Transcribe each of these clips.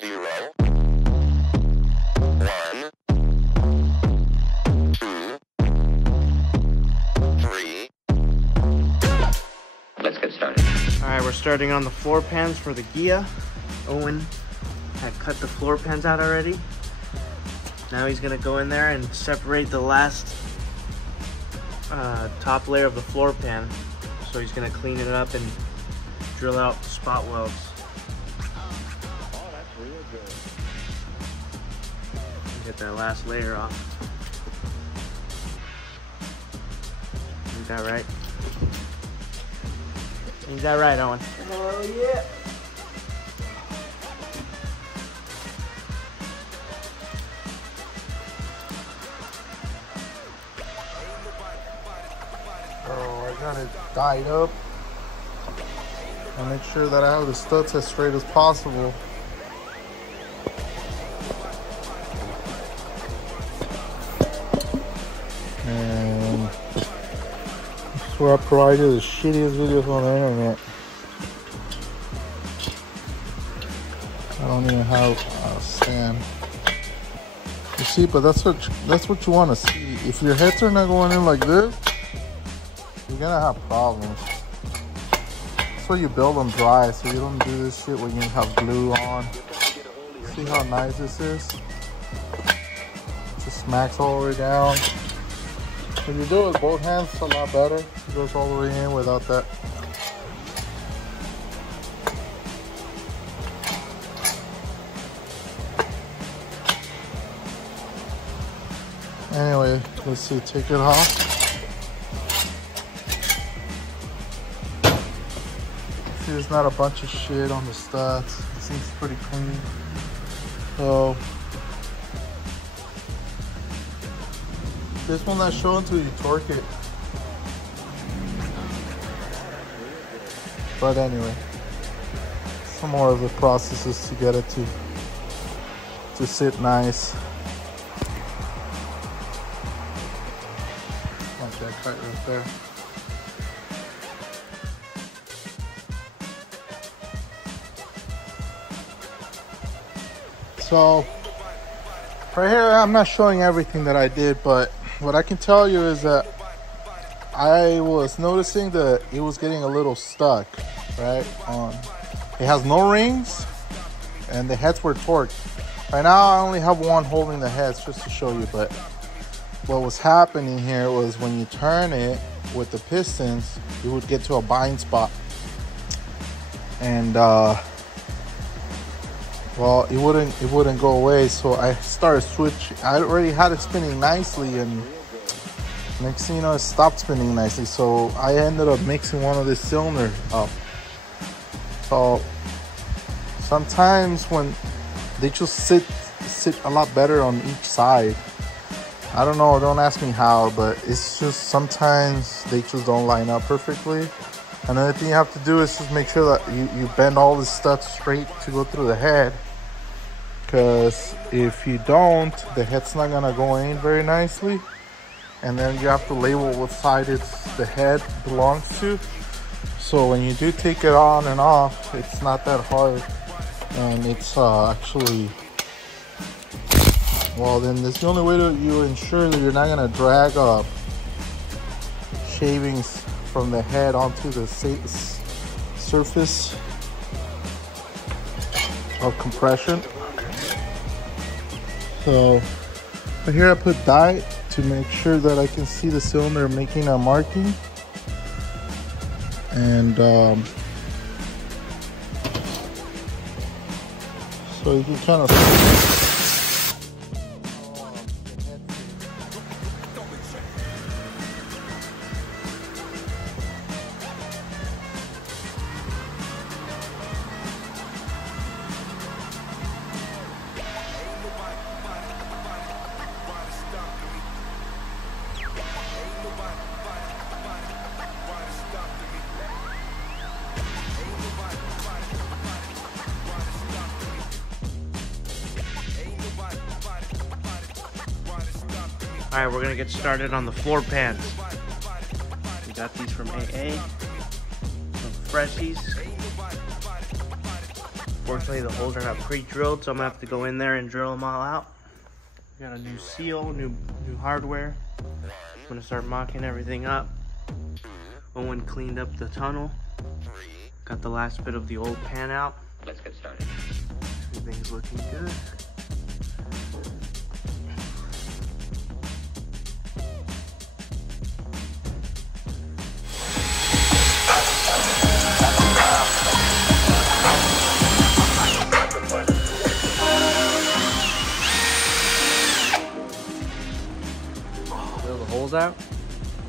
0, 1, 2, 3. Let's get started. Alright, we're starting on the floor pans for the Ghia. Owen had cut the floor pans out already. Now he's gonna go in there and separate the last top layer of the floor pan. So he's gonna clean it up and drill out spot welds. Oh, that's real good. Get that last layer off. Ain't that right? Ain't that right, Owen? Hell yeah. Oh, I got it dyed up. I make sure that I have the studs as straight as possible. And I swear I provided the shittiest videos on the internet. I don't even have sand. You see, but that's what you want to see. If your heads are not going in like this, you're gonna have problems. That's why you build them dry, so you don't do this shit when you have glue on. See how nice this is? Just smacks all the way down. When you do it with both hands, it's a lot better. It goes all the way in without that. Anyway, let's see, take it off. See, there's not a bunch of shit on the studs. It seems pretty clean. So, this one not showing until you torque it. But anyway, some more of the processes to get it to sit nice. Like that cut right there. So right here, I'm not showing everything that I did, but what I can tell you is that I was noticing that it was getting a little stuck, right? It has no rings and the heads were torqued. Right now I only have one holding the heads just to show you, but what was happening here was when you turn it with the pistons, you would get to a bind spot. And well, it wouldn't go away, so I started switching. I already had it spinning nicely, and next thing you know, it stopped spinning nicely. So I ended up mixing one of the cylinders up. So sometimes when they just sit a lot better on each side. I don't know, don't ask me how, but it's just sometimes they just don't line up perfectly. Another thing you have to do is just make sure that you bend all the studs straight to go through the head. Because if you don't, the head's not gonna go in very nicely. And then you have to label what side the head belongs to. So when you do take it on and off, it's not that hard. And it's actually, well, then that's the only way that you ensure that you're not gonna drag up shavings from the head onto the surface of compression. So, but here I put dye to make sure that I can see the cylinder making a marking. And so you can kind of Alright, we're gonna get started on the floor pans. We got these from AA, some freshies, Unfortunately, the holes are not pre-drilled, so I'm gonna have to go in there and drill them all out. We got a new seal, new hardware. I'm gonna start mocking everything up. Owen cleaned up the tunnel. Got the last bit of the old pan out. Let's get started. Everything's looking good. Drill the holes out.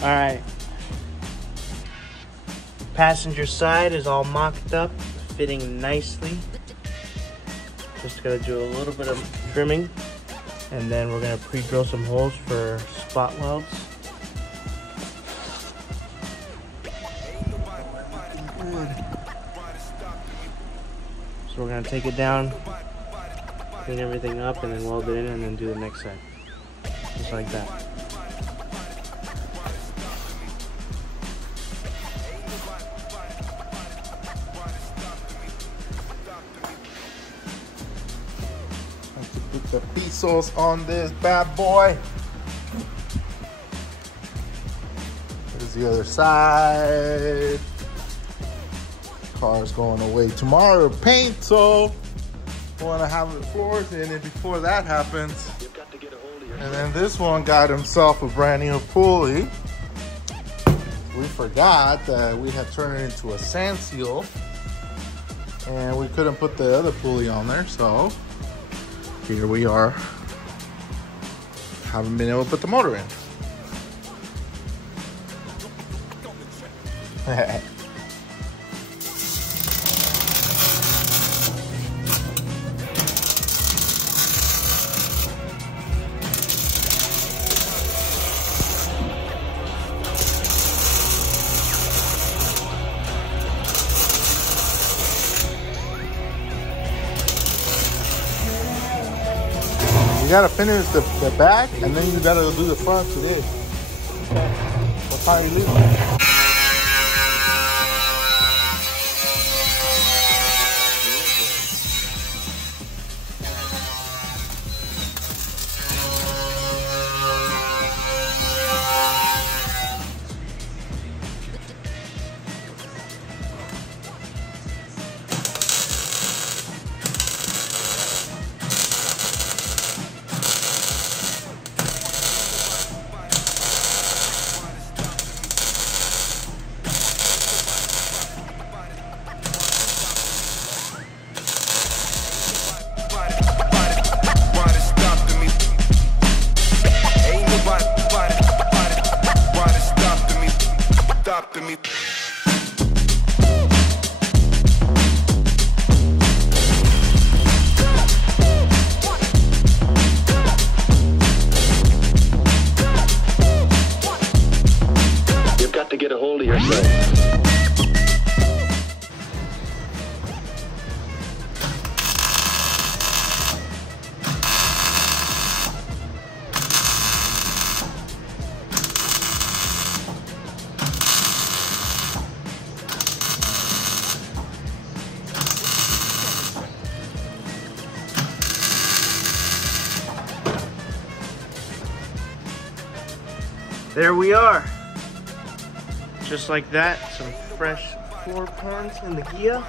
All right. Passenger side is all mocked up, fitting nicely. Just gotta do a little bit of trimming, and then we're gonna pre-drill some holes for spot welds. So we're gonna take it down, clean everything up, and then weld it in, and then do the next side. Just like that. Put the pisos on this bad boy. Here's the other side. Car's going away tomorrow to paint, so we want to have the floors in, and before that happens, and then this one got himself a brand new pulley. We forgot that we had turned it into a sand seal, and we couldn't put the other pulley on there, so here we are. Haven't been able to put the motor in. You gotta finish the back, and then you gotta do the front today. What time are you leaving? Get a hold of yourself. There we are. Just like that, some fresh floor pans in the Ghia.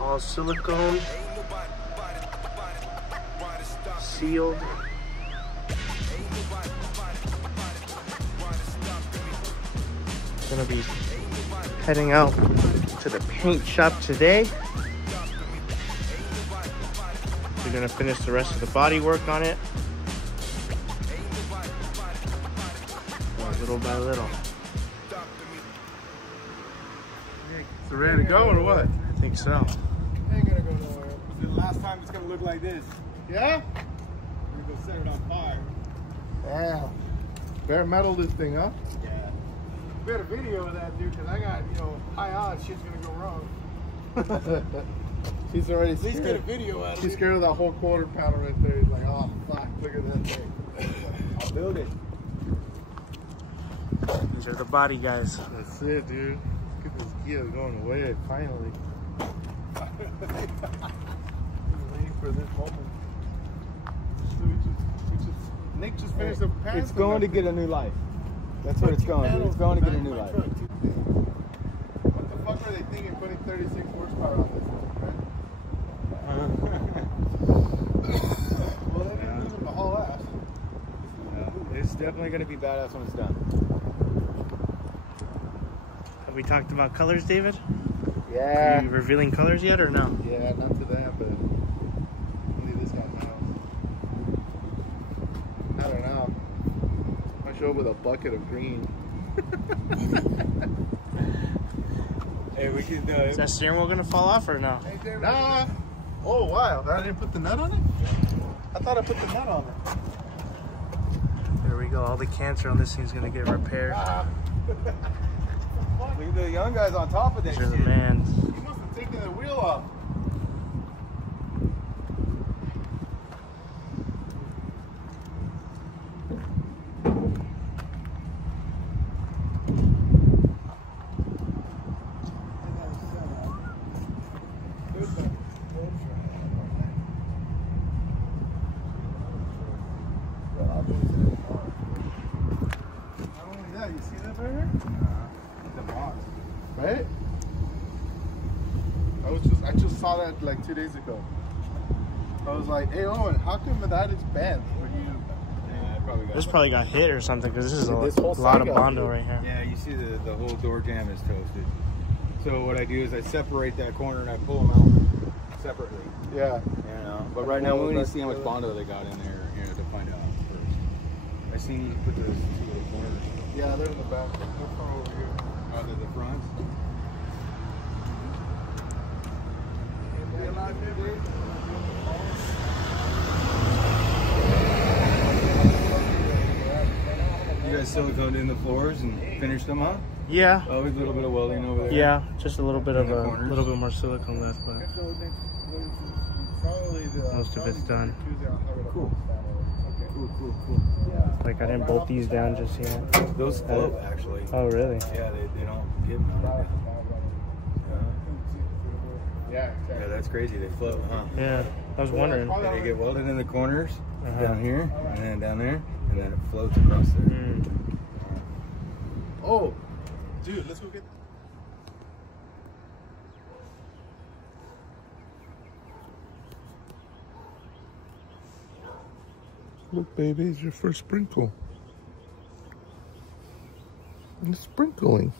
All silicone. Sealed. Gonna be heading out to the paint shop today. We're gonna finish the rest of the body work on it. Little by little. So ready to go or what? I think so. Ain't gonna go nowhere. The last time it's gonna look like this. Yeah? We're gonna set it on fire. Wow. Bare metal this thing, huh? Yeah. We had a video of that, dude, because I got, high odds shit's gonna go wrong. She's already At least scared. get a video out of She's it. scared of that whole quarter pounder right there. He's like, oh fuck, look at that thing. I'll build it. These are the body guys. That's it, dude. Look at this Ghia going away finally. Waiting for this moment. Nick just finished the pants. It's going to get a new life. That's what it's going to. It's going to get a new life. What the fuck are they thinking putting 36 horsepower on this thing, right? Well, they didn't lose them the whole ass. It's definitely going to be badass when it's done. Have we talked about colors, David? Yeah. Are you revealing colors yet or no? Yeah, not to that, but only this guy knows. I don't know. I show up with a bucket of green. Hey, we can do Is that steering wheel gonna fall off or no? Nah. Oh wow, I didn't put the nut on it? I thought I put the nut on it. There we go. All the cancer on this thing's gonna get repaired. Look at the young guys on top of that These are the shit. mans. You must have taken the wheel off. You see that right here? The box. Right? I just saw that like 2 days ago. I was like, hey Owen, how come that is bent? Yeah, I probably got This probably got hit or something because this is a This whole lot side of got Bondo hit. right here. Yeah, you see the whole door jam is toasted. So what I do is I separate that corner and I pull them out separately. Yeah. You know, but right now we need to see how much Bondo they got in there, you know, to find out first. I seen you put those two little corners. Yeah, they're in the back. They're from over here. Out of the front. You guys siliconed in the floors and finished them up? Yeah. Oh, with a little bit of welding over there. Yeah, just a little bit of In the a corners. little bit more silicone left, but most of it's done. Cool. Cool. Yeah. Like I didn't bolt these down just yet. Those float actually. Oh really? Yeah, they don't get mounted. Yeah, Yeah, that's crazy. They float, huh? Yeah. I was wondering. Yeah, they get welded in the corners, Uh-huh. down here, and then down there, and then it floats across there. Mm. Oh, dude, let's go get. Look, baby, it's your first sprinkle. It's sprinkling.